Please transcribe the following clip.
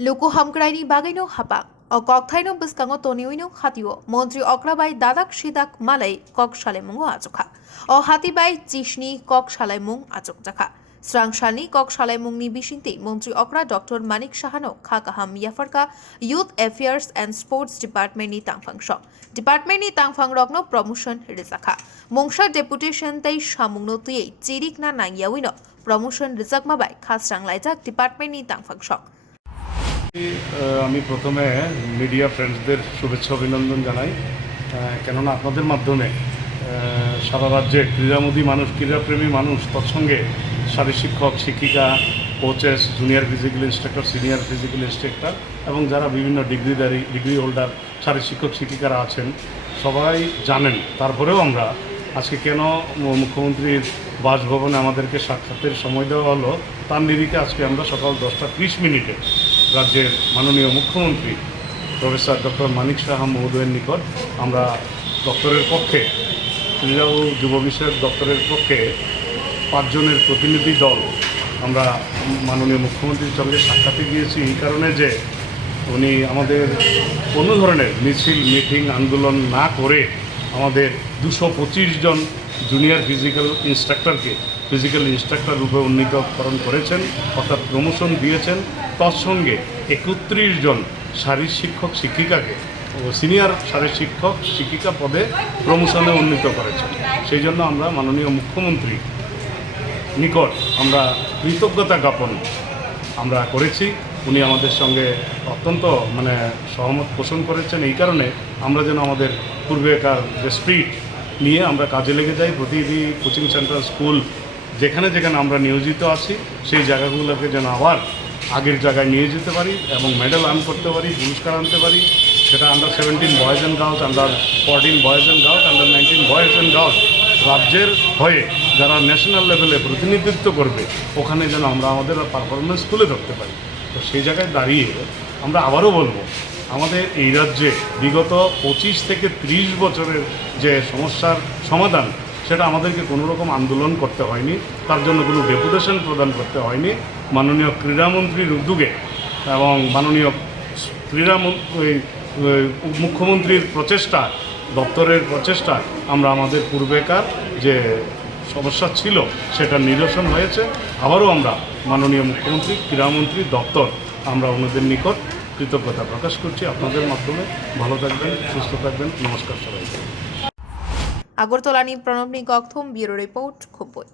Luku hamkraini bagino hapa. O koktaino biskango toniuino hatio. Mantri okra bai dadak shidak malai kok shalemungo azuka. O hati bai jishni kok shalemung azuk jaka. Srangshani kok shalemungni bishinti Mantri okra Dr. Manik Shahano khakaham yapharkha Youth Affairs and Sports Department ni tangfangso. Department ni tangfang rokno promotion rizakha. Mongsha deputation tai shamungno tuye chirik na nangyawino. Promotion rizak mabai khasrang laijak department ni tangfangso. আমি প্রথমে media ফ্রেন্ডসদের শুভেচ্ছা অভিনন্দন জানাই, কেননা আপনাদের মাধ্যমে সারা রাজ্যে ক্রীড়ামোদী মানুষ, ক্রীড়াপ্রেমী মানুষ, তৎসঙ্গে শারীর শিক্ষক, শিক্ষিকা, coaches, junior physical instructor, senior physical instructor এবং যারা বিভিন্ন ডিগ্রি হোল্ডার শারীর শিক্ষক শিক্ষিকারা আছেন সবাই জানেন। তারপরেও আমরা আজকে কেন মুখ্যমন্ত্রীর বাসভবনে আমাদেরকে সাক্ষাতের সময় দেওয়া হলো, তার নিরিখে আজকে আমরা সকাল 10:30 রাজ্যের মাননীয় মুখ্যমন্ত্রী প্রফেসর ডক্টর মানিক সাহা মহোদয়ের নিকট আমরা দপ্তরের পক্ষে, ক্রীড়া ও যুব বিষয়ক দপ্তরের পক্ষে 5 জনের প্রতিনিধি দল আমরা মাননীয় মুখ্যমন্ত্রীর সঙ্গে সাক্ষাতে গিয়েছি এই কারণে যে উনি আমাদের কোনো ধরনের মিছিল, মিটিং, আন্দোলন না করে আমাদের 225 জন জুনিয়র ফিজিক্যাল ইনস্ট্রাক্টর রূপে উন্নীতকরণ করেছেন, অর্থাৎ প্রমোশন দিয়েছেন। তৎসঙ্গে 31 জন শারীর শিক্ষক শিক্ষিকাকে ও সিনিয়র শারীর শিক্ষক শিক্ষিকা পদে প্রমোশনে উন্নীত করেছেন। সেই জন্য আমরা মাননীয় মুখ্যমন্ত্রী নিকট আমরা কৃতজ্ঞতা জ্ঞাপন আমরা করেছি। উনি আমাদের সঙ্গে অত্যন্ত সহমত পোষণ করেছেন। এই কারণে আমরা যেন আমাদের পূর্বেকার যে স্পিরিট নিয়ে আমরা কাজে লেগে যাই, প্রতিটি কোচিং সেন্টার, স্কুল যেখানে যেখানে আমরা নিয়োজিত আছি সেই জায়গাগুলোকে যেন আবার আগের জায়গায় নিয়ে যেতে পারি এবং মেডেল আর্ন করতে পারি, পুরস্কার আনতে পারি। সেটা under 17 boys and girls, under 14 boys and girls, under 19 boys and girls রাজ্যের হয়ে যারা ন্যাশনাল লেভেলে প্রতিনিধিত্ব করবে ওখানে যেন আমরা আমাদের পারফরমেন্স তুলে ধরতে পারি। তো সেই জায়গায় দাঁড়িয়ে আমরা আবারও বলবো, আমাদের এই রাজ্যে বিগত 25 থেকে 30 বছরের যে সমস্যার সমাধান, সেটা আমাদেরকে কোনো রকম আন্দোলন করতে হয়নি, তার জন্য কোনো ডেপুটেশন প্রদান করতে হয়নি। মাননীয় ক্রীড়ামন্ত্রীর উদ্যোগে এবং মাননীয় মুখ্যমন্ত্রীর প্রচেষ্টা, দপ্তরের প্রচেষ্টা আমরা আমাদের পূর্বেকার যে সমস্যা ছিল সেটা নিরসন হয়েছে। আবারও আমরা মাননীয় মুখ্যমন্ত্রী, ক্রীড়ামন্ত্রী, দপ্তর আমরা ওনাদের নিকট কৃতজ্ঞতা প্রকাশ করছি। আপনাদের মাধ্যমে ভালো থাকবেন, সুস্থ থাকবেন। নমস্কার সবাইকে। আগরতলানি প্রণবনী গৌতম, ব্যুরো রিপোর্ট, খুম্পুই।